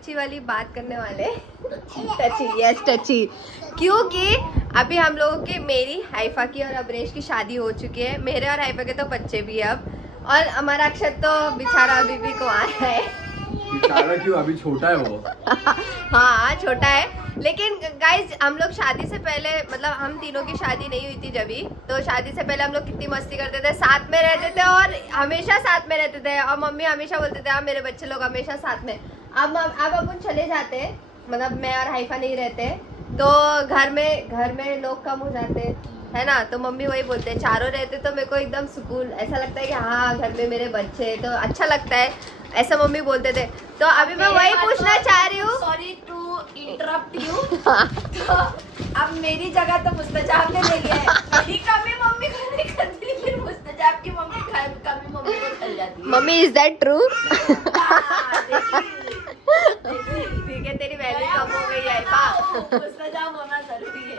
टची वाली बात करने वाले। टची, यस टची। क्योंकि अभी हम लोगों की, मेरी, हाइफा की और अब्रेश की शादी हो चुकी है। मेरे और हाइफा के तो बच्चे भी है अब, और हमारा अक्षत तो बेचारा अभी भी कुंवारा है। बेचारा क्यों, अभी छोटा है वो। हाँ छोटा है, लेकिन गाइज हम लोग शादी से पहले, मतलब हम तीनों की शादी नहीं हुई थी जब, तो शादी से पहले हम लोग कितनी मस्ती करते थे, साथ में रहते थे और हमेशा साथ में रहते थे। और मम्मी हमेशा बोलते थे, मेरे बच्चे लोग हमेशा साथ में। अब अपन चले जाते हैं, मतलब मैं और हाइफा नहीं रहते, तो घर में लोग कम हो जाते है ना, तो मम्मी वही बोलते हैं, चारों रहते तो मेरे को एकदम सुकून, ऐसा लगता है कि हाँ घर में मेरे बच्चे, तो अच्छा लगता है, ऐसा मम्मी बोलते थे। तो अभी मैं वही पूछना चाह रही हूँ, सॉरी टू इंटरप्ट यू, तो अब मेरी जगह तो मुस्तजाब ने ले लिया है। कभी कभी मम्मी को नहीं करती, फिर मुस्तजाब की मम्मी कभी मम्मी को चल जाती है। Mummy is that true? ठीक है, तेरी वैल्यू कम हो गई हाइफा। मुस्तजाब होना जरूरी है।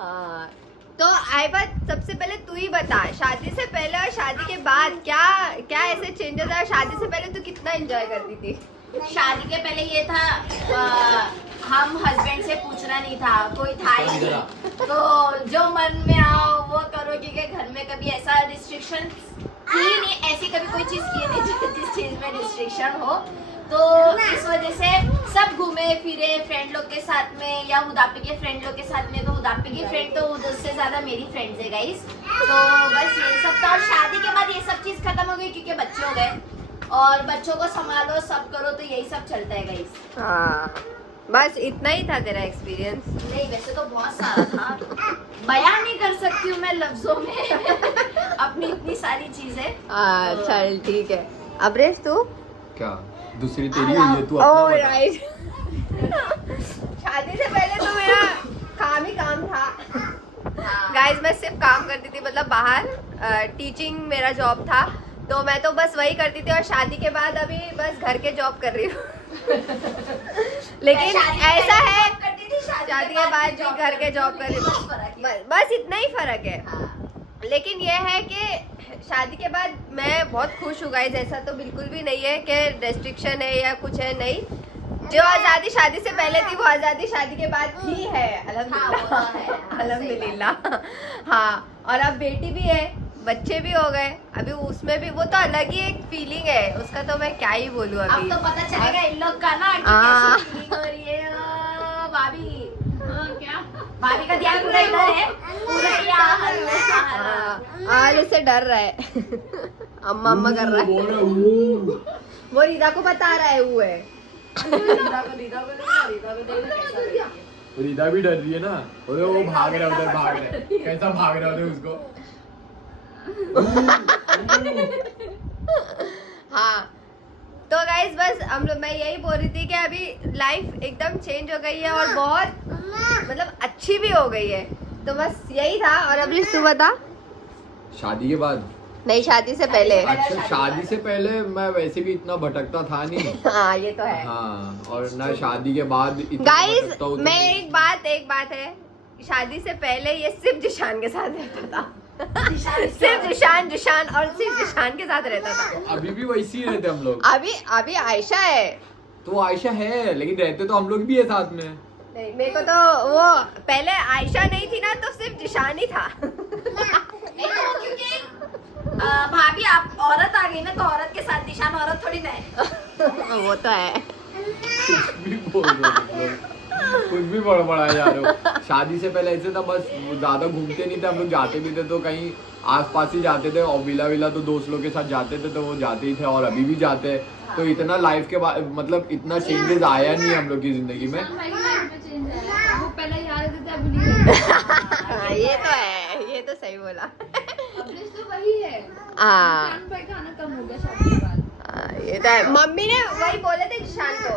हाँ, तो हाइफा सबसे पहले तू ही बता, शादी से पहले और शादी के बाद क्या क्या ऐसे चेंजेस आए? शादी से पहले तू कितना एंजॉय करती थी? शादी के पहले ये था, हम हस्बैंड से पूछना नहीं था, कोई था ही नहीं, तो जो मन में आओ वो करो, क्योंकि घर में कभी ऐसा रिस्ट्रिक्शन थी नहीं, ऐसी कभी कोई चीज की नहीं जिस चीज में रिस्ट्रिक्शन हो। तो इस वजह से सब घूमे फिरे फ्रेंड लोग के साथ में, या हुदापे के फ्रेंड लोग के साथ में। तो हुदापे की फ्रेंड तो उससे ज्यादा मेरी फ्रेंड्स है गाइस। तो बस ये सब था, और शादी के बाद ये सब चीज खत्म हो गई, क्योंकि बच्चे हो गए और बच्चों को संभालो, सब करो, तो यही सब चलता है गाइस। हाँ, बस इतना ही था तेरा एक्सपीरियंस? नहीं, वैसे तो बहुत सारा था, बयान नहीं कर सकती हूँ मैं लफ्जों में अपनी इतनी सारी चीजें। चल ठीक है। अब्रेश तू? क्या दूसरी तेरी हुई है, तू अपना बता। राइट। शादी से पहले तो मेरा काम ही काम था गाइस, मैं सिर्फ काम करती थी, मतलब बाहर टीचिंग मेरा जॉब था, तो मैं तो बस वही करती थी। और शादी के बाद अभी बस घर के जॉब कर रही हूँ। लेकिन ऐसा है, शादी के बाद भी घर के जॉब कर रही हूँ, बस इतना ही फर्क है। लेकिन यह है कि शादी के बाद मैं बहुत खुश हूँ गाइस, ऐसा तो बिल्कुल भी नहीं है कि रेस्ट्रिक्शन है या कुछ है, नहीं। जो आज़ादी शादी से पहले थी वो आज़ादी शादी के बाद भी है, अल्हम्दुलिल्लाह। अल्हम्दुलिल्लाह। हाँ, और अब बेटी भी है, बच्चे भी हो गए, अभी उसमें भी वो तो अलग ही एक फीलिंग है उसका, तो मैं क्या ही बोलूँ अभी। अब तो पता चलेगा इन लोग का ना कि कैसी फीलिंग हो रही है। भाभी क्या, भाभी का ध्यान पूरा इधर है, पूरा आज इसे डर रहा है। अम्मा अम्मा कर रहा है, वो रीदा को बता रहा है वो है। रीदा भी डर रही है ना, वो भाग रहा है उधर, भाग रहा है, कैसा भाग रहा है उसको। हाँ, तो गाइस बस हम लोग, मैं यही बोल रही थी कि अभी लाइफ एकदम चेंज हो गई है और बहुत मतलब अच्छी भी हो गई है, तो बस यही था। और अभी तू बता। शादी के बाद? नहीं, शादी से पहले। अच्छा, शादी से पहले मैं वैसे भी इतना भटकता था नहीं। हाँ ये तो है। हाँ, और ना शादी के बाद गाइस भटकता हूँ तो मैं एक बात है, शादी से पहले ये सिर्फ जिशान के साथ रहता था। सिर्फ जिशान और सिर्फ जिशान के साथ रहता था। अभी भी वैसे ही रहते हम लोग। अभी आयशा है, तो आयशा है, लेकिन रहते तो हम लोग भी है साथ में। नहीं, मेरे को तो वो पहले आयशा नहीं थी ना, तो सिर्फ जिशान ही था। क्योंकि भाभी आप औरत आ गई ना, तो औरत के साथ निशान औरत थोड़ी ना है। वो तो है। कुछ भी बोल रहे हो तुम लोग, कुछ भी बड़बड़ाए जा रहे हो। शादी से पहले ऐसे था, बस ज्यादा घूमते नहीं थे हम लोग, जाते भी थे तो कहीं आसपास ही जाते थे, और विला तो दोस्त लोग के साथ जाते थे, तो वो जाते ही थे, और अभी भी जाते हैं। तो इतना लाइफ के बाद मतलब इतना चेंजेस आया नहीं हम लोग की जिंदगी में। ये तो है, ये तो सही बोला। तो वही है, हाँ खाना कम हो गया शादी के बाद। ये तो है। मम्मी ने वही बोले थे जिशान को,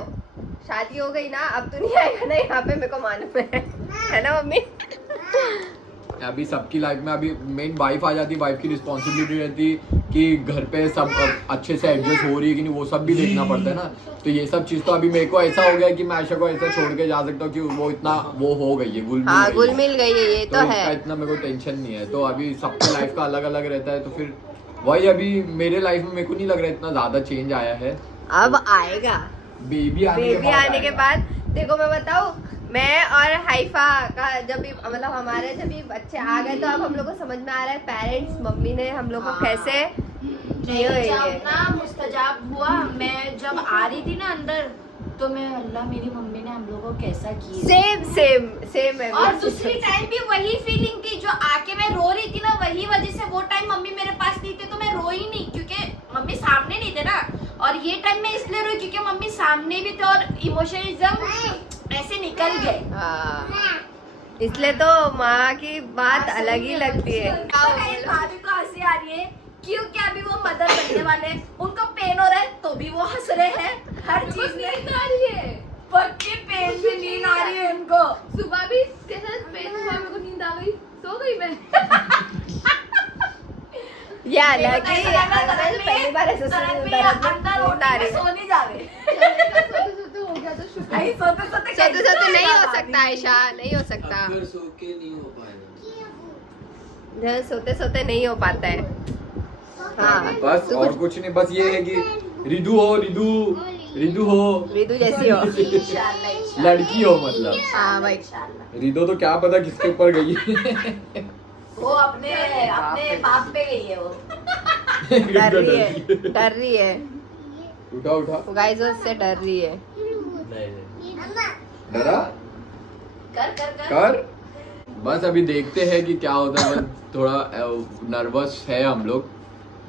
शादी हो गई ना, अब तो नहीं आएगा ना यहाँ पे, मेरे को मालूम है ना मम्मी। अभी सबकी लाइफ में अभी मेन वाइफ आ जाती, वाइफ की रिस्पॉन्सिबिलिटी रहती कि घर पे सब अच्छे से एडजस्ट हो रही है कि नहीं, वो सब भी देखना पड़ता है ना। तो ये सब चीज तो अभी मेरे को ऐसा हो गया कि मैं आयशा को ऐसा छोड़ के जा सकता हूँ कि वो इतना वो हो गई है, घुल मिल गई है, ये तो है। इतना मेरे को टेंशन नहीं है। तो अभी सबकी लाइफ का अलग अलग रहता है, तो फिर वही अभी मेरे लाइफ में मेरे को नहीं लग रहा है इतना ज्यादा चेंज आया है। अब आएगा, बेबी आने के बाद देखो मैं बताऊँ, मैं और हाइफा का जब भी मतलब हमारे जब भी बच्चे आ गए तो अब हम लोग को समझ में आ रहा है पेरेंट्स मम्मी ने हम लोग को कैसे किए हुए जब हैं। ना मुस्तजाब हुआ, मैं जब आ रही थी ना अंदर, तो मैं अल्लाह मेरी मम्मी ने हम लोगों को कैसा किया। सेम है। और दूसरी टाइम भी वही फीलिंग थी, जो आके मैं रो रही थी ना, वही वजह से वो टाइम मम्मी मेरे पास नहीं थे तो मैं रोई नहीं, क्योंकि मम्मी सामने नहीं थे ना। और ये टाइम मैं इसलिए रोई क्योंकि मम्मी सामने भी थे और इमोशनलिज्म ऐसे निकल गए। हाँ, इसलिए तो माँ की बात अलग ही लगती है। भाभी को हंसी आ रही है क्योंकि अभी वो मदर बनने वाले हैं, उनको पेन हो रहा है तो भी वो हंस रहे हैं। हर चीज में नींद आ रही है, पक्के पेन में नींद आ रही है उनको। सुबह भी कैसे पेन हुआ, मेरे को नींद आ गई, सो गई मैं। ये अलग ही पहली बार ऐसे सोने जा रहे सोते हो गया तो शुक्र। सोते नहीं हो सकता आयशा, नहीं हो सकता, अगर सो के नहीं हो पाएगा। सोते सोते नहीं हो पाता है। हाँ बस तो और कुछ नहीं, बस ये है कि रिदू हो, रिदू जैसी हो। लड़की हो मतलब। हाँ भाई, रिदो तो क्या पता किसके ऊपर गई है। वो अपने बाप पे गई है वो। डर रही है उठा गाइस, वो उससे डर रही है। डरा कर। बस अभी देखते हैं कि क्या होता है। बस थोड़ा नर्वस है हम लोग,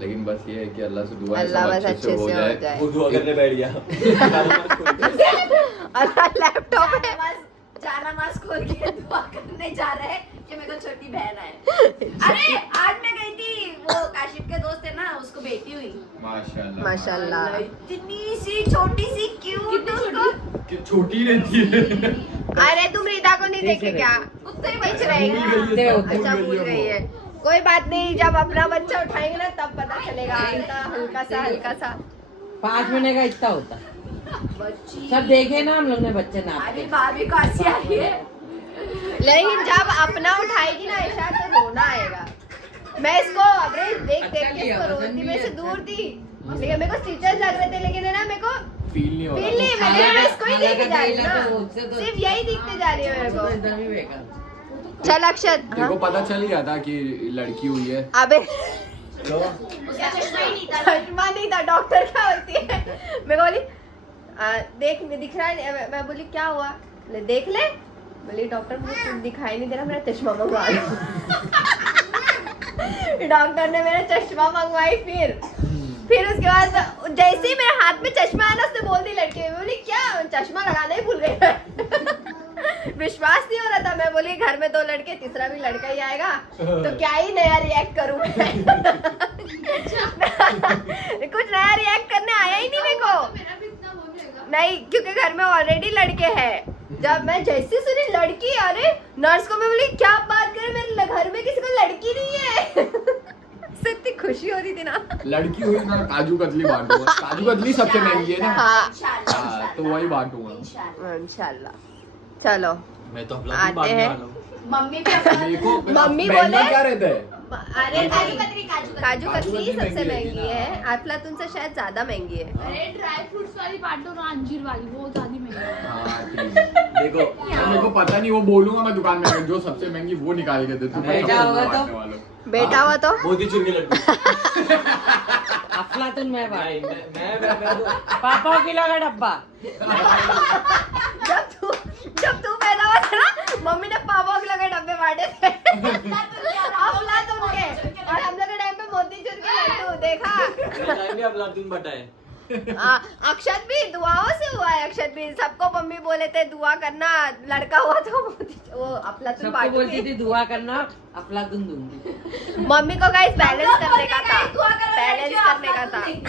लेकिन बस ये है कि अल्लाह से दुआ है अल्लाह सब बस अच्छे से हो जाए। वो दुआ करने बैठ गया। अल्लाह लैपटॉप है, नमाज खोल के दुआ करने जा रहे हैं कि मेरे को छोटी बहन है। अरे आज मैं गई थी, वो काशिफ के दोस्त है ना, उसको बेटी हुई। माशाल्लाह माशाल्लाह। इतनी सी छोटी सी क्यूट, उसको कि छोटी रहती है। अरे तुम रीता को नहीं देखे क्या? उतने ही बच बच रही रही है। है। अच्छा भूल गई है, कोई बात नहीं, जब अपना बच्चा उठाएंगे ना तब पता चलेगा। हल्का सा 5 महीने का इतना होता। बच्ची सब देखे ना हम लोग ने बच्चे ना। अभी भाभी को हंसी आ रही है। लेकिन जब अपना उठाएगी ना ऐसा तो रोना आएगा। मैं इसको अबरे देख के इसको रोती, मेरे से दूर थी, लेकिन मेरे को स्टिचेस लग रहे थे, लेकिन है ना मेरे को फील नहीं हो फील नहीं, मैं इसको ही देखे जा रही हूँ ना, तो सिर्फ यही दिखते जा रही है मेरे को। एकदम ही बेकार। चल अक्षत, तेरे को पता चल गया था कि लड़की हुई है? अबे उसका चश्मा ही नहीं था। चश्मा नहीं था, डॉक्टर क्या होती है। मैं बोली देख दिख रहा है, मैं बोली क्या हुआ, देख ले, बोली डॉक्टर मुझे कुछ दिखाई नहीं दे रहा, मेरा चश्मा मंगवा लो। डॉक्टर ने मेरा चश्मा मंगवाई, फिर उसके बाद जैसे ही मेरे हाथ में चश्मा आया ना, उसने बोल दी लड़की, बोली क्या चश्मा लगाना ही भूल गई। विश्वास नहीं हो रहा था, मैं बोली घर में 2 लड़के, तीसरा भी लड़का ही आएगा तो क्या ही नया रिएक्ट करूं। कुछ नया रिएक्ट करने आया ही नहीं मेरे को, मेरा भी इतना हो जाएगा। नहीं क्योंकि घर में ऑलरेडी लड़के हैं। जब मैं जैसे सुनी लड़की, अरे नर्स को मैं बोली क्या बात करे, मेरे घर में किसी को लड़की नहीं है। इतनी खुशी हो रही थी ना। लड़की हुई ना, काजू कतली बांटूंगा। काजू कतली सबसे महंगी है ना। हाँ हाँ, तो वही बांटूंगा। इंशाल्लाह। चलो मैं तो अपना आते हैं। मम्मी भी अपना देखो मम्मी महंगा बोले- क्या रहता है? अरे काजू नहीं, कतरी, काजू काजू कतली सबसे महंगी महंगी है है, ना। अफलातून से शायद ज्यादा महंगी है। अरे ड्राई फ्रूट्स वाली बांटो ना, अंजीर वाली, वो ज्यादा महंगी है। हाँ, ठीक है। देखो मेरे को पता नहीं, वो बोलूंगा मैं दुकान में, जो सबसे महंगी वो निकाल के दे दूं। बेटा होगा तो? बांटने वालों। बेटा हुआ तो मोतीचूर के लड्डू। अफलातून मैं बात। नहीं, मैं तो पापा किलो का डब्बा। जब तू पैदा हुआ था ना, मम्मी ने पापा के लगे डब्बे बांटे थे। अफलातून के, और हम लोग के टाइम पे मोतीचूर के लड्डू देखा। मेरे टाइम में अफलातून बटा है। अक्षत भी दुआओं से हुआ है, अक्षत भी सबको मम्मी बोले थे दुआ करना, लड़का हुआ तो वो अफलातून सबको बोलती बांटती थी दुआ करना, अफलातून दूंगी। मम्मी को गाइस बैलेंस करने का था, दुआ करो, बैलेंस लड़कियों, करने का था। अफलातून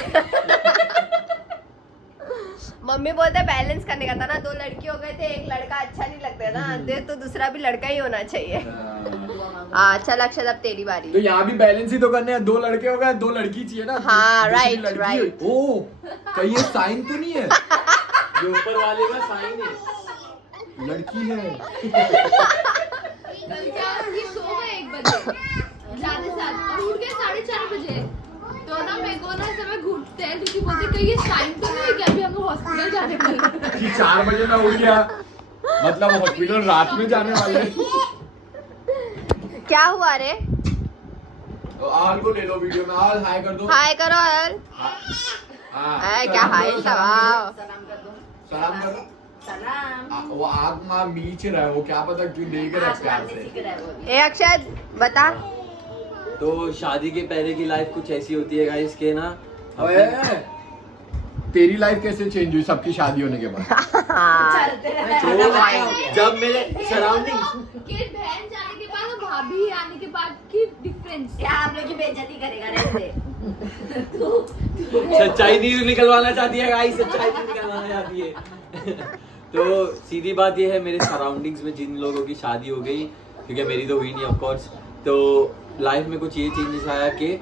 मम्मी बोलते बैलेंस करने का था ना, 2 लड़की हो गए थे, 1 लड़का अच्छा नहीं लगता ना, दे तो दूसरा भी लड़का ही होना चाहिए। हाँ चल अक्षत, अब तेरी बारी। तो यहाँ भी बैलेंस ही तो करने हैं। 2 लड़के हो गए, 2 लड़की चाहिए ना। हाँ, दूसरी right, लड़की right. है। ओ कहीं ये साइन तो नहीं है? जो ऊपर वाले का साइन है। लड़की है। कल क्या कि सो गए 1 बजे जाने साथ और उठ गए 4:30 बजे, तो ना मेरे को ना समय घूमते हैं क्योंकि बोलते कहीं ये साइन तो नहीं है कि अभी हमको हॉस्पिटल जाने वाले 4 बजे मैं उठ गया, मतलब हॉस्पिटल रात में जाने वाले। क्या हुआ रे? तो आल को ले लो वीडियो में, आल हाय कर दो। हाय करो यार। हाँ, क्या हाय सवाओ। सलाम कर दो। सलाम करो। सलाम। वो आग माँ मीच रहा है, वो क्या पता क्यों देख रहा है प्यार आसमान में से। सीख रहा है वो भी। ए अक्षत बता। तो शादी के पहले की लाइफ कुछ ऐसी होती है गाइस के ना, ओए, तेरी लाइफ कैसे चेंज हुई सबकी शादी होने के बाद? चलते रहे। तो जब मेरे सराउंडिंग कि बहन जाने के बाद और भाभी आने के बाद की डिफरेंस। क्या आप लोग की बेइज्जती करेगा रहते? सच्चाई नहीं निकलवाना चाहती है गाइस, सच्चाई नहीं निकलवाना चाहती है। तो सीधी बात ये है, मेरे सराउंडिंग्स में जिन लोगों की शादी हो गई, क्योंकि मेरी तो हुई नहीं ऑफ कोर्स, तो लाइफ में कुछ ये चेंजेस आया कि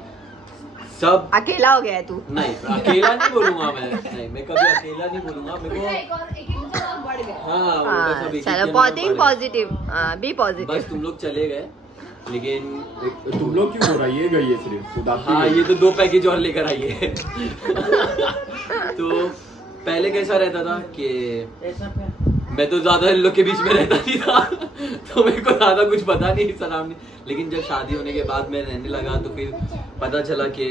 सब अकेला हो गया है तू। नहीं, अकेला नहीं बोलूंगा मैं कभी अकेला नहीं बोलूंगा मेरे को। एक दूसरे और बढ़ गए। हाँ, उल्टा सब एक एक चलो के पॉजिटिव नंबर पर। Positive, B positive. बस तुम लोग चले गए, लेकिन तुम लोग क्यों हो रहा है? ये गई है सिर्फ खुदा की हाँ, गई। ये तो 2 पैकेज और लेकर आई है। तो पहले कैसा रहता था कि मैं तो ज्यादा इन लोग के बीच में रहता नहीं था, तो मेरे को ज्यादा कुछ पता नहीं सराउंडिंग, लेकिन जब शादी होने के बाद मैं रहने लगा तो फिर पता चला कि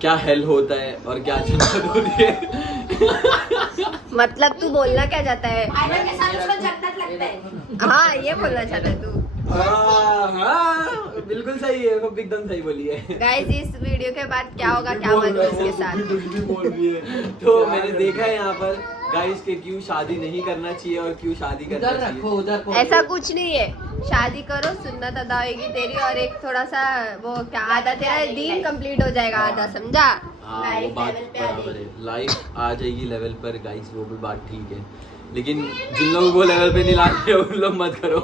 क्या हेल होता है और क्या जन्नत होती है। मतलब तू बोलना क्या चाहता है? आयरन के साथ उसको जन्नत लगता है। हाँ ये बोलना चाहता है तू। हाँ, बिल्कुल सही है, वो एकदम सही बोली है। गाइस इस वीडियो के बाद क्या होगा क्या बोल मालूम रहा है, इसके वो साथ। कुछ भी बोल रही है। तो मैंने देखा है यहाँ पर गाइस के क्यों शादी नहीं करना चाहिए और क्यों शादी करना उधर रखो, चाहिए। उधर को ऐसा कुछ नहीं है, शादी करो सुन्नत अदा होगी तेरी, और एक थोड़ा सा वो क्या आधा तेरा दीन कंप्लीट हो जाएगा आधा, समझा? हाँ, वो लाइफ बात लेवल पे आ बराबर है, लाइफ आ जाएगी लेवल पर गाइस, वो भी बात ठीक है, लेकिन जिन लोगों को लेवल पे नहीं लाते उन लोग मत करो।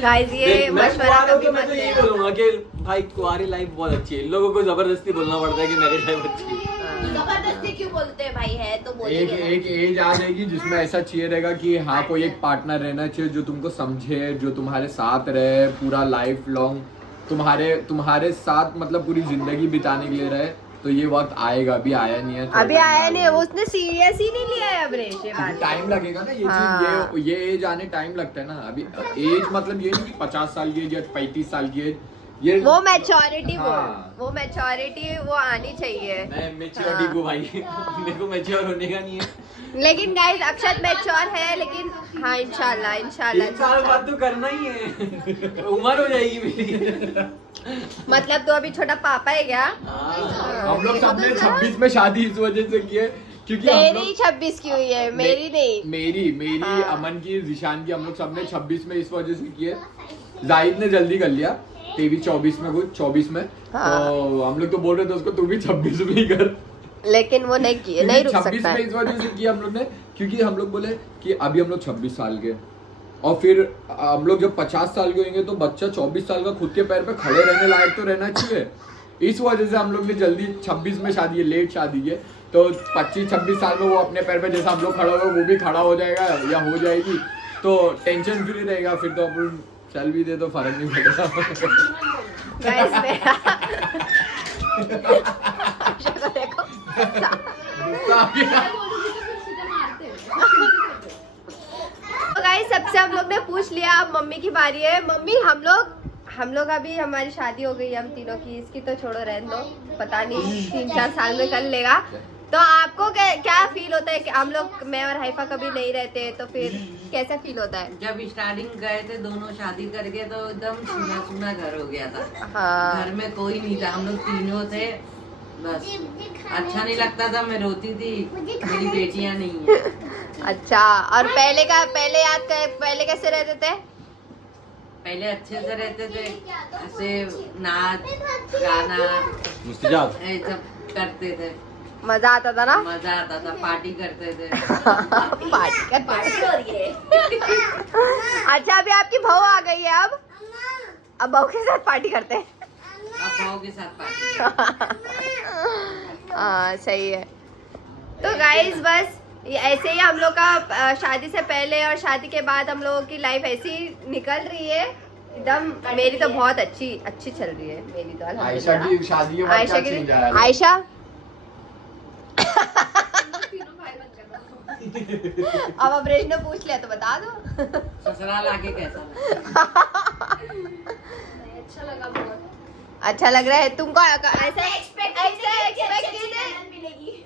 गाइस ये मैं मशवरा कुंवारा हूँ कभी तो मैं मत तो यही देना। बोलूंगा कि भाई कुंवारी लाइफ बहुत अच्छी है, इन लोगों को जबरदस्ती बोलना पड़ता है कि मेरी लाइफ अच्छी है। जबरदस्ती क्यों बोलते हैं भाई? है तो एक बोलेंगे ना। एक एज आ जाएगी जिसमें ऐसा चाहिए रहेगा कि हाँ कोई एक पार्टनर रहना चाहिए जो तुमको समझे, जो तुम्हारे साथ रहे पूरा लाइफ लॉन्ग, तुम्हारे साथ मतलब पूरी जिंदगी बिताने के लिए रहे। तो ये वक्त आएगा, अभी आया नहीं है। अभी आया नहीं है, वो उसने सीरियस ही नहीं लिया है अबरेश ये बात। टाइम लगेगा ना, ये हाँ। चीज, ये एज आने टाइम लगता है ना। अभी एज मतलब ये नहीं कि 50 साल की एज या 35 साल की एज, ये वो मैच्योरिटी हाँ। वो मैच्योरिटी वो आनी चाहिए। मैं मेच्योरिटी को भाई मेरे को मैच्योर होने का नहीं है। लेकिन गाइस अक्षत मैच्योर है, लेकिन हाँ इंशाल्लाह 3 साल बाद तो करना ही है, उम्र हो जाएगी मेरी। मतलब तो अभी छोटा पापा है क्या? हाँ। हम लोग सबने 26 में शादी इस वजह से की है क्योंकि हम तेरी लोग 26 की हुई है, मेरी नहीं। मेरी हाँ। अमन की, जिशान की, हम लोग सबने 26 में इस वजह से की है। जाहिद ने जल्दी कर लिया 23-24 में, कुछ 24 में। हाँ। तो हम लोग तो बोल रहे थे उसको तू भी 26 में ही कर, लेकिन वो नहीं किए, नहीं रुक 26 सकता में है। इस वजह से किया हम लोग ने क्योंकि हम लोग बोले कि अभी हम लोग 26 साल के, और फिर हम लोग जब 50 साल के होंगे तो बच्चा 24 साल का खुद के पैर पे खड़े रहने लायक तो रहना चाहिए। इस वजह से हम लोग ने जल्दी 26 में शादी है, लेट शादी है। तो 25-26 साल में वो अपने पैर पे जैसा हम लोग खड़ा हुए वो भी खड़ा हो जाएगा या हो जाएगी, तो टेंशन फ्री रहेगा। फिर तो अपन चल भी दे तो फर्क नहीं पड़ेगा। गाइस देखो तो गाइस सबसे हम लोग ने पूछ लिया, अब मम्मी की बारी है। मम्मी हम लोग अभी हमारी शादी हो गई हम तीनों की, इसकी तो छोड़ो रहने दो, पता नहीं 3-4 साल में कर लेगा। तो आपको क्या फील होता है कि हम लोग, मैं और हाइफा कभी नहीं रहते, तो फिर कैसा फील होता है? जब स्टार्टिंग गए थे दोनों शादी करके तो एकदम सुना सुना घर हो गया था। हाँ घर में कोई नहीं था, हम लोग तीनों थे बस। अच्छा नहीं लगता था, मैं रोती थी मेरी बेटियां नहीं है। अच्छा, और पहले याद कर, पहले कैसे रहते थे? पहले अच्छे से रहते थे, ऐसे नाच गाना मुस्तजाब ये सब करते थे, मजा आता था ना? मजा आता था, पार्टी करते थे। पार्टी करते। पार्टी हो रही है। अच्छा अभी आपकी बहू आ गई है, अब बहू के साथ पार्टी करते हैं। अब भाव के साथ पार्टी। हाँ सही है। तो गाइस बस ये ऐसे ही हम लोग का शादी से पहले और शादी के बाद हम लोगों की लाइफ ऐसी निकल रही है एकदम। मेरी तो बहुत अच्छी चल रही है मेरी तो। आयशा की शादी के बाद आयशा क्या की change आया? आयशा अब अब्रेश ने पूछ लिया तो बता दो। ससुराल आके कैसा लगा? अच्छा लगा बहुत। अच्छा लग रहा है तुमको? ऐसा एक्सपेक्ट मिलेगी।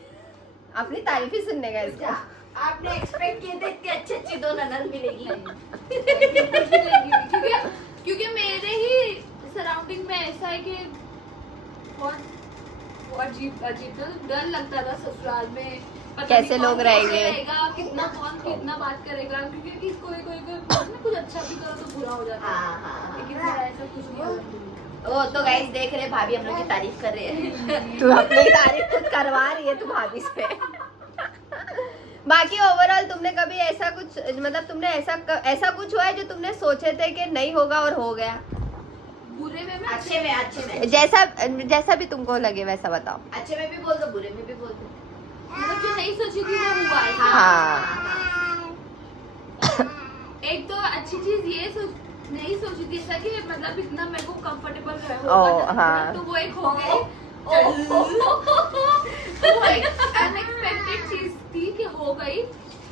अपनी तारीफ ही सुनने का इसका। आपने एक्सपेक्ट किए थे इतनी अच्छी दो ननद मिलेगी। क्योंकि मेरे ही सराउंडिंग में ऐसा है कि बहुत अजीब था। डर लगता था ससुराल में पता कैसे नहीं लोग कौन रहेंगे। कैसे रहेगा, कितना कौन कितना बात करेगा, क्योंकि कोई कुछ अच्छा भी करो तो बुरा हो जाता है, लेकिन मेरा ऐसा कुछ नहीं होता। ओ तो गाइस देख रहे भाभी हम लोग की तारीफ कर रहे हैं। तू अपनी तारीफ खुद करवा रही है तू भाभी से। बाकी ओवरऑल तुमने कभी ऐसा कुछ मतलब तुमने ऐसा कुछ हुआ है जो तुमने सोचे थे कि नहीं होगा और हो गया? बुरे में अच्छे में जैसा भी तुमको लगे वैसा बताओ। अच्छे में भी बोल दो, बुरे में भी बोल दो। मतलब जो नहीं सोची थी वो हुआ है। हाँ। एक तो अच्छी चीज ये नहीं सोची थी ऐसा कि मतलब इतना मेरे को कंफर्टेबल ओ, हाँ। तो वो एक हो गई। अनएक्सपेक्टेड चीज थी कि हो गई,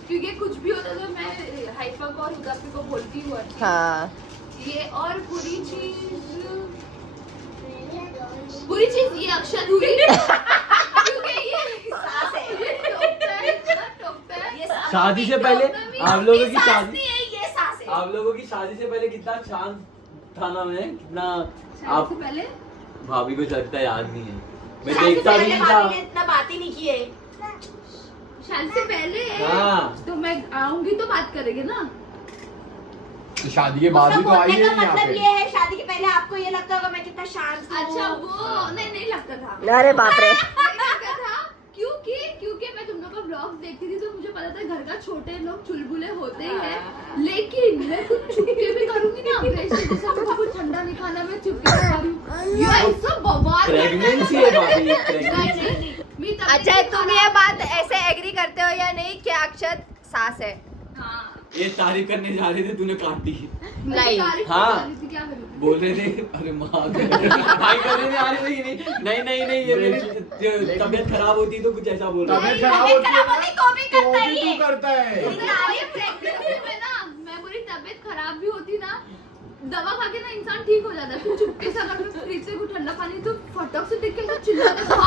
क्योंकि कुछ भी होता तो मैं हाइफा को और हुदाफी को बोलती हूँ अच्छी। हाँ। ये और बुरी चीज ये अक्षधुरी क्योंकि ये सास है, ये टोकता है। ये सास शादी से नहीं, पहले आप लोगों की सास शादी नहीं है, ये सास है। आप लोगों की शादी से पहले कितना शांत था ना मैं, कितना आप से पहले भाभी को लगता है याद नहीं है, मैं शादी से देखता भी पहले नहीं भाभी था। ने इतना बात ही नहीं की है। शादी से पहले हाँ। तो मैं आऊंगी तो बात करेंगे ना। तो शादी के बाद उसका भी तो आई बोलने है का यहाँ मतलब पे। ये है, शादी के पहले आपको ये लगता होगा मैं कितना शांत हूँ। अच्छा वो नहीं लगता था। अरे बाप रे। नहीं लगता था क्योंकि मैं तुम लोग का ब्लॉग देखती थी तो मुझे पता था घर का छोटे लोग चुलबुले होते ही हैं, लेकिन मैं कुछ चुपके भी करूंगी ना जैसे हमको कुछ ठंडा नहीं खाना मैं चुपके से करूँ। ये ऐसा बवाल प्रेगनेंसी है भाभी, प्रेगनेंसी। नहीं अच्छा तुम ये बात ऐसे एग्री करते हो या नहीं कि अक्षत सास है? हाँ ये तारीफ करने जा रहे थे, तूने काट दी। नहीं। हाँ। क्या करूँ बोल रहे थे अरे माँ भाई करने आ रहे थे कि नहीं ये मेरी तबीयत खराब होती तो कुछ ऐसा बोल रहा तबीयत नहीं, खराब तबीयत होती है खराब होती तो भी तो करता भी ही तू है। करता है। प्रेगनेंसी में ना मैं बोली तबीयत खराब भी होती ना, दवा खा के ना इंसान ठीक हो जाता है, फिर चुपके से अगर फ्रिज से कुछ ठंडा पानी तो फटक से देख के ऐसा चिल्लाते हैं, पता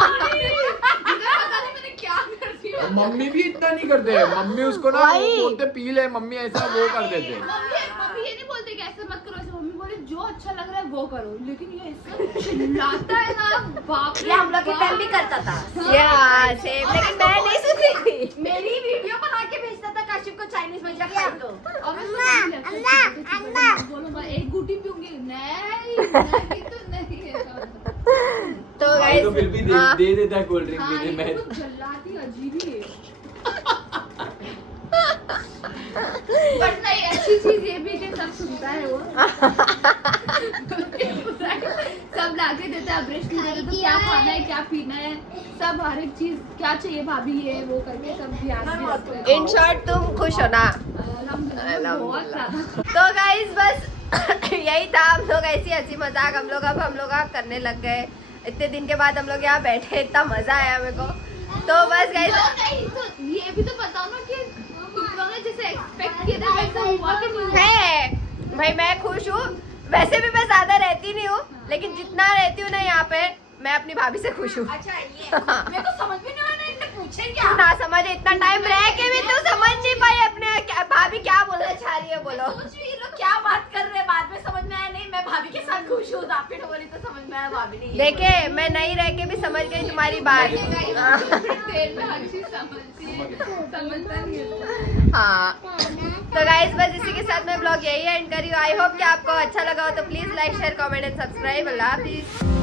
नहीं मैंने क्या कर दिया। मम्मी भी इतना नहीं करते हैं, मम्मी उसको ना वो बोलते पी ले, मम्मी ऐसा वो कर देते। मम्मी ये नहीं बोलते कि ऐसे मत करो, ऐसे मम्मी बोले जो अच्छा लग रहा है वो करो, लेकिन ये ऐसा चिल्लाता है ना बाप रे। ये हम लोग के टाइम भी करता था। यार सेम, लेकिन मैं नहीं सुनती थी। मेरी वीडियो बना के भेजता था काशिफ को चाइनीज में जाके दो। और मैं बोलो मैं एक गुटी पीऊंगी, नहीं तो नहीं है। तो भाई गाइस तो फिर भी दे देता है कोल्ड ड्रिंक हाँ, मुझे, ये मैं तो जल्लाती अजीब ही है। बट नहीं अच्छी चीज ये भी कि सब सुनता है वो। सब लाके देता है, ब्रश नहीं देता तो क्या खाना है क्या पीना है, सब हर एक चीज क्या चाहिए भाभी ये वो करके सब ध्यान भी रखते हैं। इन शॉर्ट तुम खुश हो ना? अल्हम्दुलिल्लाह बहुत ज्यादा। तो गाइस बस यही था, हम लोग ऐसी हंसी मजाक हम लोग करने लग गए। इतने दिन के बाद हम लोग यहाँ बैठे, इतना मजा आया मेरे को। तो बस गाइस नहीं तो ये भी तो बताओ ना कि तुम लोगों ने जैसे एक्सपेक्ट किया था वैसा हुआ कि नहीं हुआ? है भाई, मैं खुश हूँ। वैसे भी मैं ज्यादा रहती नहीं हूँ, लेकिन जितना रहती हूँ ना यहाँ पे मैं अपनी भाभी से खुश हूँ। अच्छा ये मेरे को समझ में नहीं आया, इनने पूछे क्या? ना समझ, इतना टाइम रह के भी तू समझ नहीं पाई अपने भाभी क्या बोलना चाह रही है, बोलो। सोच रही ये लोग क्या बात कर रहे हैं, बाद में समझ में आया नहीं मैं भाभी के साथ खुश हूँ, दापिट बोली तो समझ में आया भाभी नहीं। देखे मैं नहीं रह के भी समझ गई तुम्हारी बात। देर में हर चीज समझती है, समझता नहीं है। हाँ तो गाइस बस इसी के साथ मैं ब्लॉग यही एंड करी हूँ। आई होप कि आपको अच्छा लगा हो तो please like share comment and subscribe. Allah Hafiz.